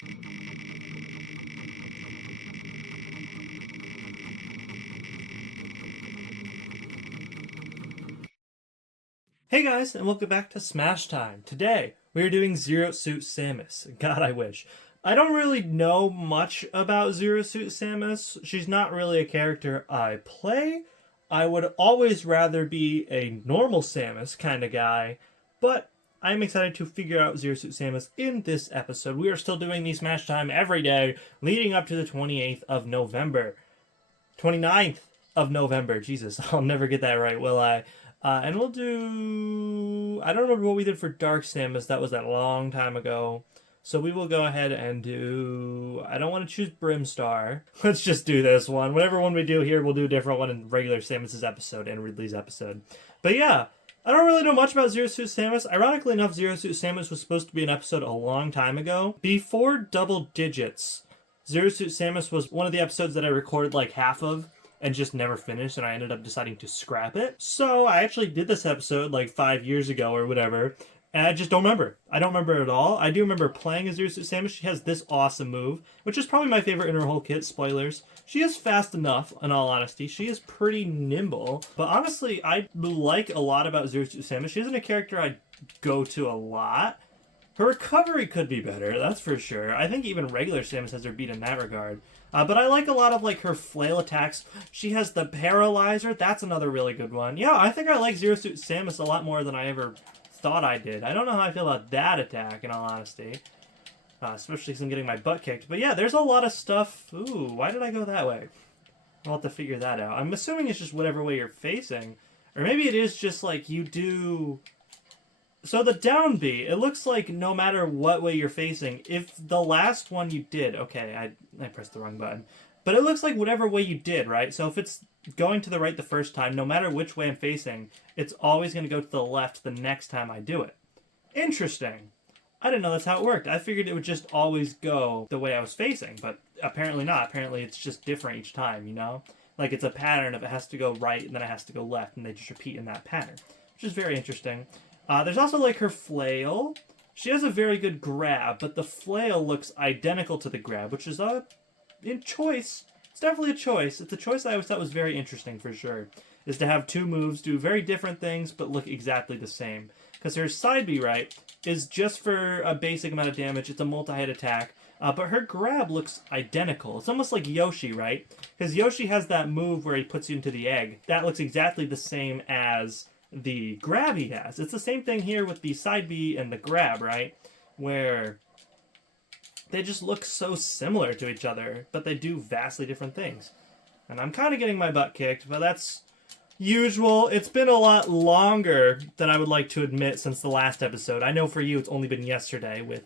Hey guys, and welcome back to Smash Time. Today, we are doing Zero Suit Samus. God, I wish. I don't really know much about Zero Suit Samus. She's not really a character I play. I would always rather be a normal Samus kind of guy, but I'm excited to figure out Zero Suit Samus in this episode. We are still doing the Smash Time every day leading up to the 28th of November. 29th of November. Jesus, I'll never get that right, will I? And we'll do... I don't remember what we did for Dark Samus. That was a long time ago. So we will go ahead and do... I don't want to choose Brimstar. Let's just do this one. Whatever one we do here, we'll do a different one in regular Samus's episode and Ridley's episode. But yeah, I don't really know much about Zero Suit Samus. Ironically enough, Zero Suit Samus was supposed to be an episode a long time ago. Before double digits, Zero Suit Samus was one of the episodes that I recorded like half of and just never finished, and I ended up deciding to scrap it. So I actually did this episode like 5 years ago or whatever, and I just don't remember. I don't remember at all. I do remember playing as Zero Suit Samus. She has this awesome move, which is probably my favorite in her whole kit, spoilers. She is fast enough, in all honesty. She is pretty nimble, but honestly, I like a lot about Zero Suit Samus. She isn't a character I go to a lot. Her recovery could be better, that's for sure. I think even regular Samus has her beat in that regard. But I like a lot of like her flail attacks. She has the Paralyzer. That's another really good one. Yeah, I think I like Zero Suit Samus a lot more than I ever thought I did. I don't know how I feel about that attack, in all honesty. Especially since I'm getting my butt kicked. But yeah, there's a lot of stuff. Ooh, why did I go that way? I'll have to figure that out. I'm assuming it's just whatever way you're facing. Or maybe it is just like you do... So the down B, it looks like no matter what way you're facing, if the last one you did, okay, I pressed the wrong button, but it looks like whatever way you did, right? So if it's going to the right the first time, no matter which way I'm facing, it's always going to go to the left the next time I do it. Interesting. I didn't know that's how it worked. I figured it would just always go the way I was facing, but apparently not. Apparently it's just different each time, you know? Like it's a pattern of it has to go right and then it has to go left, and they just repeat in that pattern, which is very interesting. There's also like her flail. She has a very good grab, but the flail looks identical to the grab, which is a choice. It's definitely a choice. It's a choice I always thought was very interesting for sure, is to have two moves do very different things but look exactly the same. Because her side B, right, is just for a basic amount of damage. It's a multi-hit attack. But her grab looks identical. It's almost like Yoshi, right? Because Yoshi has that move where he puts you into the egg. That looks exactly the same as the grab he has. It's the same thing here with the side B and the grab, right? Where they just look so similar to each other, but they do vastly different things. And I'm kind of getting my butt kicked, but that's usual. It's been a lot longer than I would like to admit since the last episode. I know for you it's only been yesterday with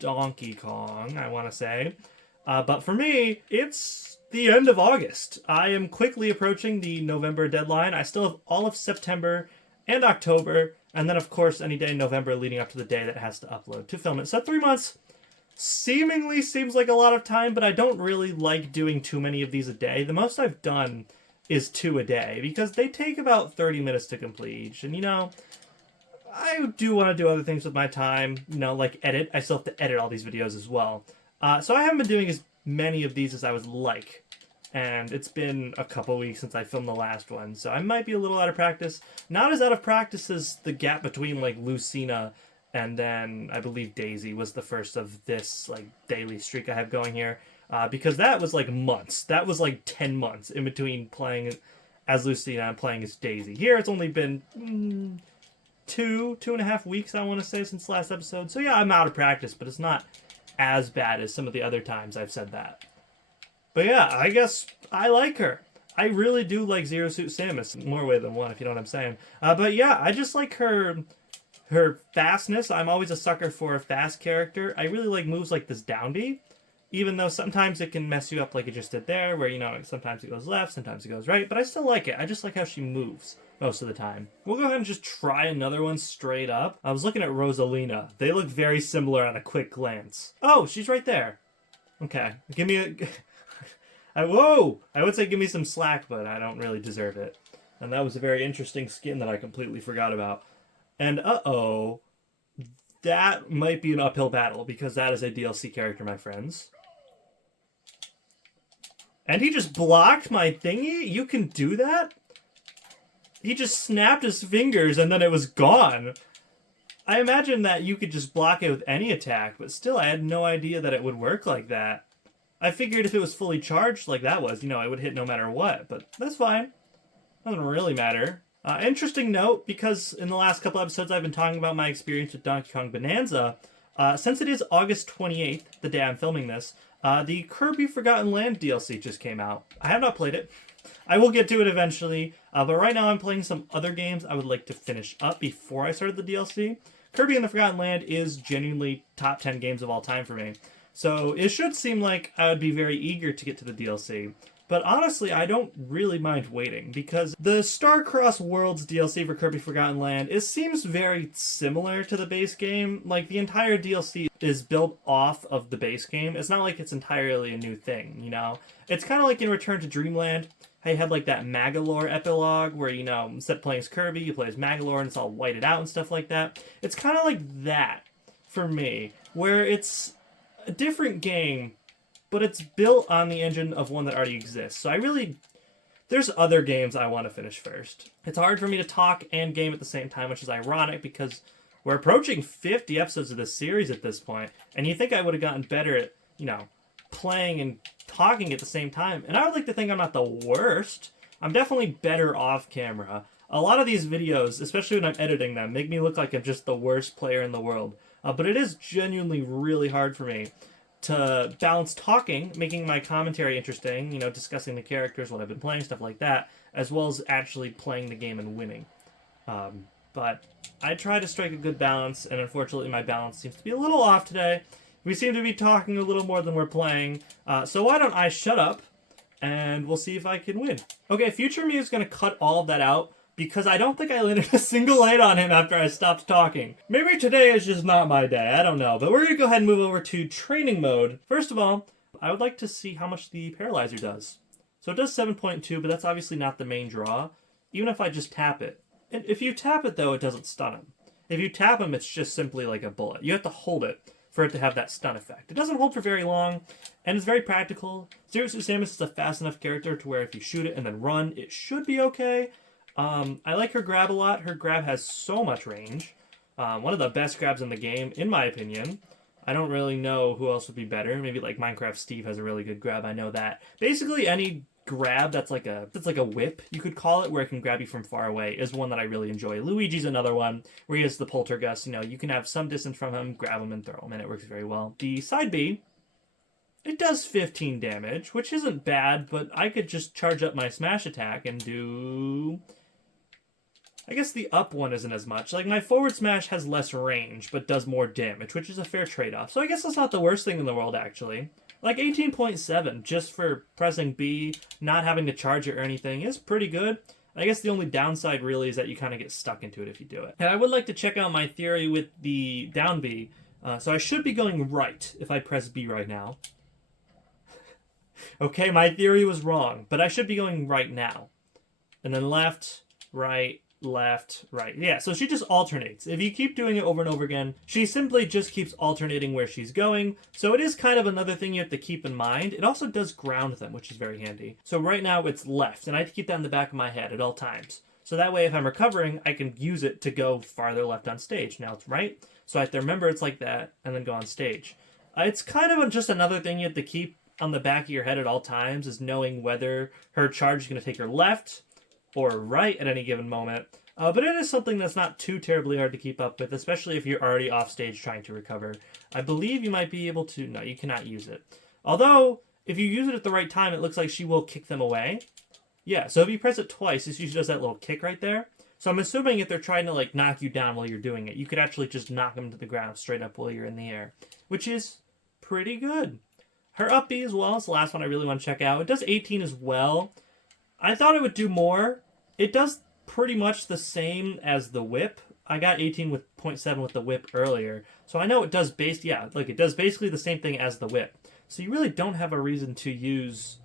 Donkey Kong, I want to say. But for me, it's the end of August. I am quickly approaching the November deadline. I still have all of September and October, and then of course any day in November leading up to the day that has to upload to film it. So 3 months seemingly seems like a lot of time, but I don't really like doing too many of these a day. The most I've done is 2 a day, because they take about 30 minutes to complete each, and you know, I do want to do other things with my time, you know, like edit. I still have to edit all these videos as well. So I haven't been doing as many of these as I would like. And it's been a couple weeks since I filmed the last one, so I might be a little out of practice. Not as out of practice as the gap between, like, Lucina and then, I believe, Daisy was the first of this, like, daily streak I have going here. Because that was, like, months. That was, like, 10 months in between playing as Lucina and playing as Daisy. Here, it's only been two and a half weeks, I want to say, since the last episode. So, yeah, I'm out of practice, but it's not as bad as some of the other times I've said that. But yeah, I guess I like her. I really do like Zero Suit Samus. More way than one, if you know what I'm saying. But yeah, I just like her fastness. I'm always a sucker for a fast character. I really like moves like this down B, even though sometimes it can mess you up like it just did there, where, you know, sometimes it goes left, sometimes it goes right. But I still like it. I just like how she moves most of the time. We'll go ahead and just try another one straight up. I was looking at Rosalina. They look very similar on a quick glance. Oh, she's right there. Okay, give me a... Whoa! I would say give me some slack, but I don't really deserve it. And that was a very interesting skin that I completely forgot about. And uh-oh, that might be an uphill battle because that is a DLC character, my friends. And he just blocked my thingy? You can do that? He just snapped his fingers and then it was gone. I imagine that you could just block it with any attack, but still I had no idea that it would work like that. I figured if it was fully charged like that was, I would hit no matter what, but that's fine. Doesn't really matter. Interesting note, because in the last couple episodes I've been talking about my experience with Donkey Kong Bonanza. Since it is August 28th, the day I'm filming this, the Kirby Forgotten Land DLC just came out. I have not played it. I will get to it eventually, but right now I'm playing some other games I would like to finish up before I started the DLC. Kirby and the Forgotten Land is genuinely top 10 games of all time for me, so it should seem like I would be very eager to get to the DLC. But honestly, I don't really mind waiting, because the Starcross Worlds DLC for Kirby Forgotten Land, it seems very similar to the base game. Like, the entire DLC is built off of the base game. It's not like it's entirely a new thing, It's kind of like in Return to Dreamland, how you had like that Magalore epilogue where, instead of playing as Kirby, you play as Magalore and it's all whited out and stuff like that. It's kind of like that for me, where it's a different game, but it's built on the engine of one that already exists. So there's other games I want to finish first. It's hard for me to talk and game at the same time, which is ironic because we're approaching 50 episodes of this series at this point, and you think I would have gotten better at, playing and talking at the same time. And I would like to think I'm not the worst. I'm definitely better off camera. A lot of these videos, especially when I'm editing them, make me look like I'm just the worst player in the world. But it is genuinely really hard for me to balance talking, making my commentary interesting, discussing the characters, what I've been playing, stuff like that, as well as actually playing the game and winning. But I try to strike a good balance, and unfortunately my balance seems to be a little off today. We seem to be talking a little more than we're playing, so why don't I shut up, and we'll see if I can win. Okay, future me is going to cut all of that out, because I don't think I landed a single hit on him after I stopped talking. Maybe today is just not my day, I don't know. But we're going to go ahead and move over to training mode. First of all, I would like to see how much the paralyzer does. So it does 7.2, but that's obviously not the main draw, even if I just tap it. And if you tap it, though, it doesn't stun him. If you tap him, it's just simply like a bullet. You have to hold it for it to have that stun effect. It doesn't hold for very long, and it's very practical. Zero Suit Samus is a fast enough character to where if you shoot it and then run, it should be okay. I like her grab a lot. Her grab has so much range. One of the best grabs in the game, in my opinion. I don't really know who else would be better. Maybe like Minecraft Steve has a really good grab. I know that. Basically, any grab that's like a whip, you could call it, where it can grab you from far away, is one that I really enjoy. Luigi's another one where he has the Poltergust. You can have some distance from him, grab him, and throw him, and it works very well. The side B, it does 15 damage, which isn't bad, but I could just charge up my smash attack and do... I guess the up one isn't as much. Like, my forward smash has less range, but does more damage, which is a fair trade-off. So I guess that's not the worst thing in the world, actually. Like, 18.7, just for pressing B, not having to charge it or anything, is pretty good. I guess the only downside, really, is that you kind of get stuck into it if you do it. And I would like to check out my theory with the down B. So I should be going right if I press B right now. Okay, my theory was wrong, but I should be going right now. And then left, right, left, right. Yeah, so she just alternates. If you keep doing it over and over again, she simply just keeps alternating where she's going. So it is kind of another thing you have to keep in mind. It also does ground them, which is very handy. So right now it's left, and I have to keep that in the back of my head at all times. So that way if I'm recovering, I can use it to go farther left on stage. Now it's right, so I have to remember it's like that, and then go on stage. It's kind of just another thing you have to keep on the back of your head at all times, is knowing whether her charge is going to take her left or right at any given moment. But it is something that's not too terribly hard to keep up with, especially if you're already off stage trying to recover. I believe you might be able to... No, you cannot use it. Although, if you use it at the right time, it looks like she will kick them away. Yeah, so if you press it twice, it usually does that little kick right there. So I'm assuming if they're trying to, like, knock you down while you're doing it, you could actually just knock them to the ground straight up while you're in the air, which is pretty good. Her up B as well is the last one I really want to check out. It does 18 as well. I thought it would do more. It does pretty much the same as the whip. I got 18.7 with the whip earlier. So I know it does it does basically the same thing as the whip. So you really don't have a reason to use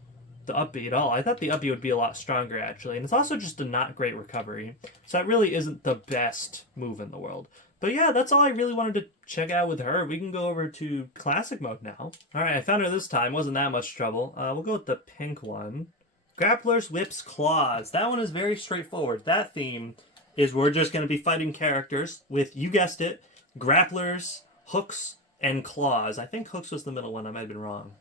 the up B at all. I thought the up B would be a lot stronger, actually. And it's also just a not great recovery. So that really isn't the best move in the world. But yeah, that's all I really wanted to check out with her. We can go over to classic mode now. All right, I found her this time. Wasn't that much trouble. We'll go with the pink one. Grapplers, whips, claws. That one is very straightforward. That theme is we're just going to be fighting characters with, you guessed it, grapplers, hooks, and claws. I think hooks was the middle one. I might have been wrong.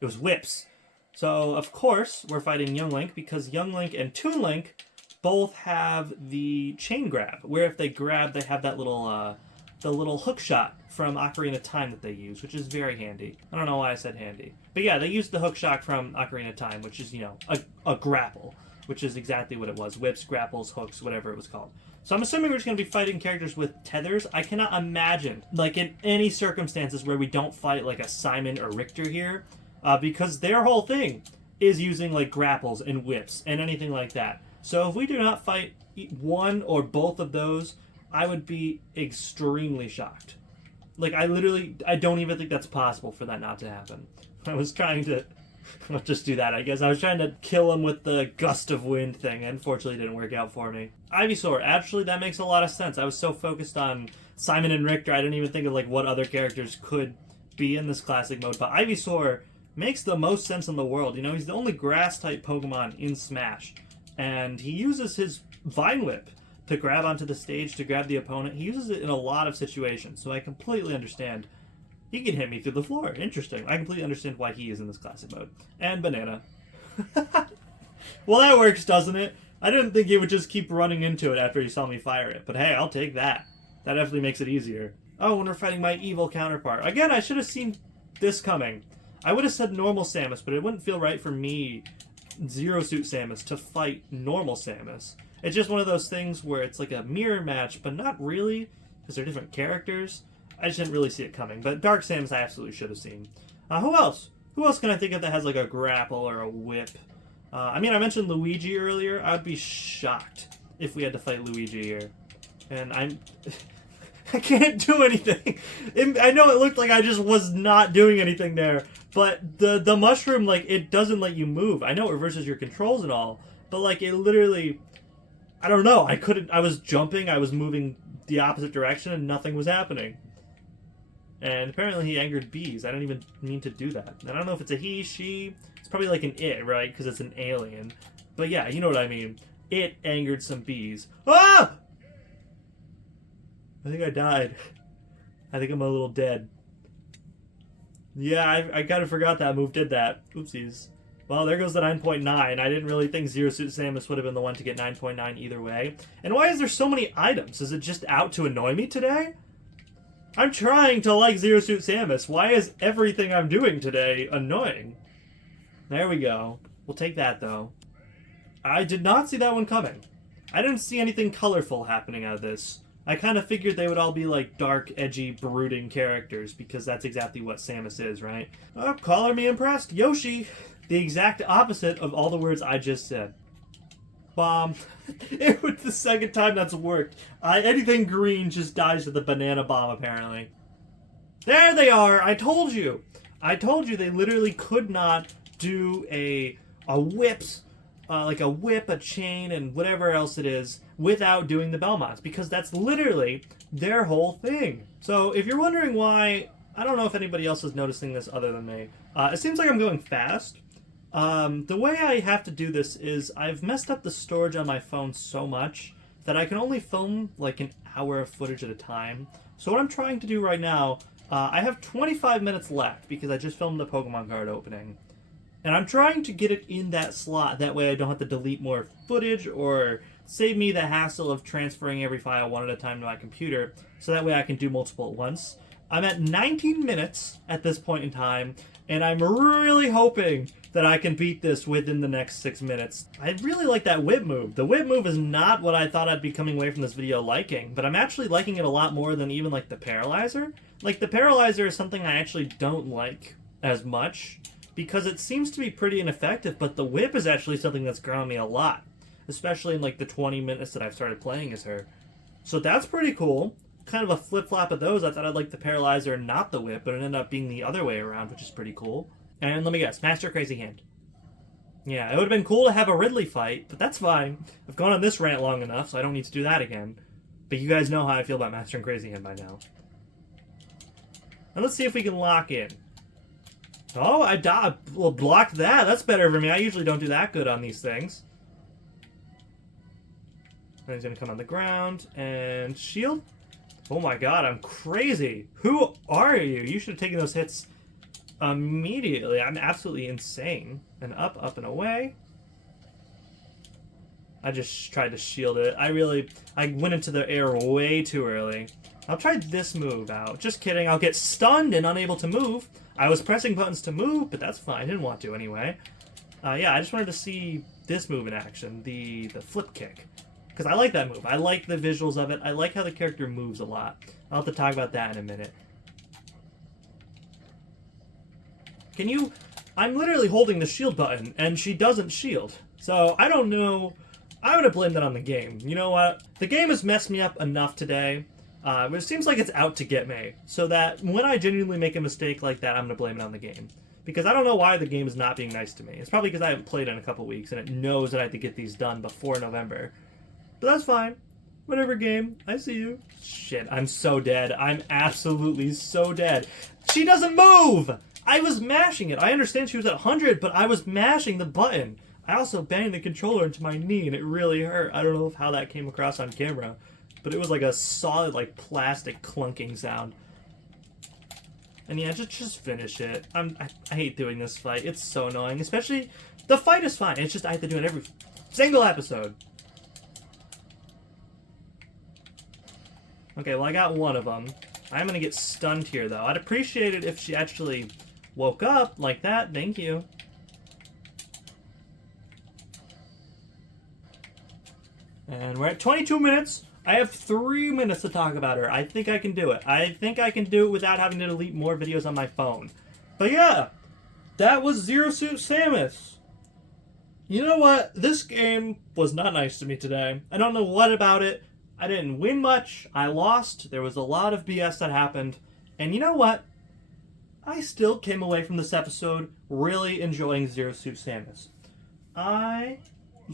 It was whips. So, of course, we're fighting Young Link because Young Link and Toon Link both have the chain grab, where if they grab, they have that little, the little hook shot from Ocarina of Time that they use, which is very handy. I don't know why I said handy. But yeah, they used the hook shot from Ocarina of Time, which is, you know, a grapple, which is exactly what it was. Whips, grapples, hooks, whatever it was called. So I'm assuming we're just going to be fighting characters with tethers. I cannot imagine, like, in any circumstances where we don't fight, like, a Simon or Richter here, because their whole thing is using, like, grapples and whips and anything like that. So if we do not fight one or both of those, I would be extremely shocked. Like, I don't even think that's possible for that not to happen. I was trying to... I'll just do that, I guess. I was trying to kill him with the gust of wind thing. Unfortunately, it didn't work out for me. Ivysaur, actually, that makes a lot of sense. I was so focused on Simon and Richter, I didn't even think of, like, what other characters could be in this classic mode. But Ivysaur makes the most sense in the world. You know, he's the only grass-type Pokemon in Smash. And he uses his Vine Whip to grab onto the stage, to grab the opponent. He uses it in a lot of situations, so I completely understand. He can hit me through the floor. Interesting. I completely understand why he is in this classic mode. And Banana. Well, that works, doesn't it? I didn't think he would just keep running into it after he saw me fire it. But hey, I'll take that. That definitely makes it easier. Oh, when we're fighting my evil counterpart. Again, I should have seen this coming. I would have said normal Samus, but it wouldn't feel right for me, Zero Suit Samus, to fight normal Samus. It's just one of those things where it's like a mirror match, but not really, because they're different characters. I just didn't really see it coming. But Dark Samus I absolutely should have seen. Who else? Who else can I think of that has like a grapple or a whip? I mean, I mentioned Luigi earlier. I'd be shocked if we had to fight Luigi here. And I can't do anything. I know it looked like I just was not doing anything there, but the mushroom, like, it doesn't let you move. I know it reverses your controls and all, but like it literally, I don't know. I was jumping, I was moving the opposite direction, and nothing was happening. And apparently he angered bees. I don't even mean to do that. And I don't know if it's a he, she. It's probably like an it, right? Because it's an alien. But yeah, you know what I mean. It angered some bees. Ah! I think I died. I think I'm a little dead. Yeah, I kind of forgot that move did that. Oopsies. Well, there goes the 9.9. I didn't really think Zero Suit Samus would have been the one to get 9.9 either way. And why is there so many items? Is it just out to annoy me today? I'm trying to like Zero Suit Samus. Why is everything I'm doing today annoying? There we go. We'll take that, though. I did not see that one coming. I didn't see anything colorful happening out of this. I kind of figured they would all be like dark, edgy, brooding characters because that's exactly what Samus is, right? Oh, color me impressed. Yoshi! The exact opposite of all the words I just said. Bomb. It was the second time that's worked. Anything green just dies to the banana bomb, apparently. There they are! I told you! I told you they literally could not do a whips, like a whip, a chain, and whatever else it is, without doing the Belmonts, because that's literally their whole thing. So if you're wondering why, I don't know if anybody else is noticing this other than me. It seems like I'm going fast. The way I have to do this is I've messed up the storage on my phone so much that I can only film like an hour of footage at a time. So what I'm trying to do right now, I have 25 minutes left because I just filmed the Pokemon card opening. And I'm trying to get it in that slot, that way I don't have to delete more footage or save me the hassle of transferring every file one at a time to my computer, so that way I can do multiple at once. I'm at 19 minutes at this point in time, and I'm really hoping that I can beat this within the next 6 minutes. I really like that whip move. The whip move is not what I thought I'd be coming away from this video liking, but I'm actually liking it a lot more than even like the paralyzer. Like the paralyzer is something I actually don't like as much, because it seems to be pretty ineffective, but the whip is actually something that's grown me a lot, especially in like the 20 minutes that I've started playing as her. So that's pretty cool. Kind of a flip-flop of those. I thought I'd like the paralyzer and not the whip, but it ended up being the other way around, which is pretty cool. And let me guess, Master Crazy Hand. Yeah, it would have been cool to have a Ridley fight, but that's fine. I've gone on this rant long enough, so I don't need to do that again. But you guys know how I feel about mastering Crazy Hand by now. And let's see if we can lock in. Oh, I blocked that. That's better for me. I usually don't do that good on these things. And he's going to come on the ground and shield. Oh my god, I'm crazy. Who are you? You should have taken those hits immediately. I'm absolutely insane. And up, up, and away. I just tried to shield it. I went into the air way too early. I'll try this move out. Just kidding. I'll get stunned and unable to move. I was pressing buttons to move, but that's fine. I didn't want to anyway. Yeah, I just wanted to see this move in action. The flip kick. Because I like that move. I like the visuals of it. I like how the character moves a lot. I'll have to talk about that in a minute. Can you... I'm literally holding the shield button, and she doesn't shield. So, I don't know... I'm going to blame that on the game. You know what? The game has messed me up enough today. It seems like it's out to get me. So that when I genuinely make a mistake like that, I'm going to blame it on the game. Because I don't know why the game is not being nice to me. It's probably because I haven't played in a couple weeks, and it knows that I have to get these done before November. But that's fine. Whatever, game. I see you. Shit, I'm so dead. I'm absolutely so dead. She doesn't move! I was mashing it. I understand she was at 100, but I was mashing the button. I also banged the controller into my knee, and it really hurt. I don't know how that came across on camera, but it was like a solid, like, plastic clunking sound. And yeah, just finish it. I hate doing this fight. It's so annoying. Especially, the fight is fine. It's just I have to do it every single episode. Okay, well, I got one of them. I'm gonna get stunned here, though. I'd appreciate it if she actually woke up like that. Thank you. And we're at 22 minutes. I have 3 minutes to talk about her. I think I can do it. I think I can do it without having to delete more videos on my phone. But yeah, that was Zero Suit Samus. You know what? This game was not nice to me today. I don't know what about it. I didn't win much. I lost. There was a lot of BS that happened. And you know what? I still came away from this episode really enjoying Zero Suit Samus. I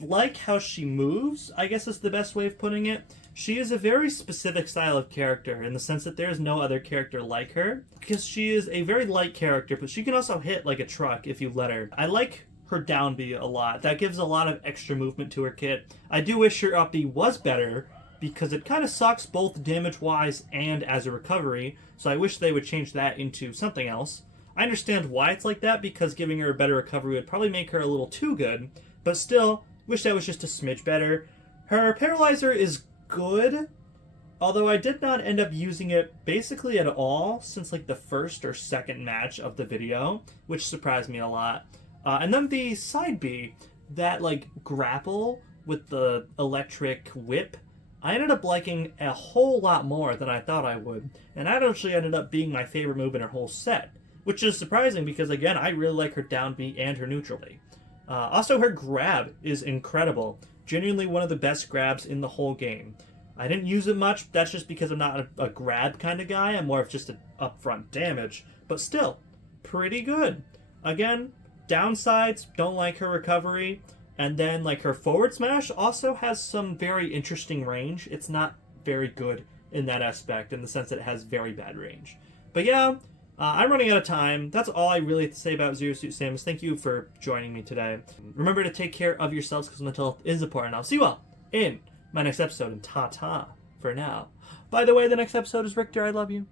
like how she moves, I guess is the best way of putting it. She is a very specific style of character in the sense that there's no other character like her. Because she is a very light character, but she can also hit like a truck if you let her. I like her down B a lot. That gives a lot of extra movement to her kit. I do wish her up B was better, because it kind of sucks both damage-wise and as a recovery, so I wish they would change that into something else. I understand why it's like that, because giving her a better recovery would probably make her a little too good, but still, wish that was just a smidge better. Her Paralyzer is good, although I did not end up using it basically at all since like the first or second match of the video, which surprised me a lot. And then the side B, that like grapple with the electric whip, I ended up liking a whole lot more than I thought I would, and that actually ended up being my favorite move in her whole set, which is surprising because, again, I really like her down B and her neutral B. Also, her grab is incredible. Genuinely one of the best grabs in the whole game. I didn't use it much. That's just because I'm not a grab kind of guy. I'm more of just an upfront damage. But still, pretty good. Again, downsides, don't like her recovery. And then, like, her forward smash also has some very interesting range. It's not very good in that aspect, in the sense that it has very bad range. But yeah, I'm running out of time. That's all I really have to say about Zero Suit Samus. Thank you for joining me today. Remember to take care of yourselves, because mental health is important. I'll see you all in my next episode, and ta-ta for now. By the way, the next episode is Richter. I love you.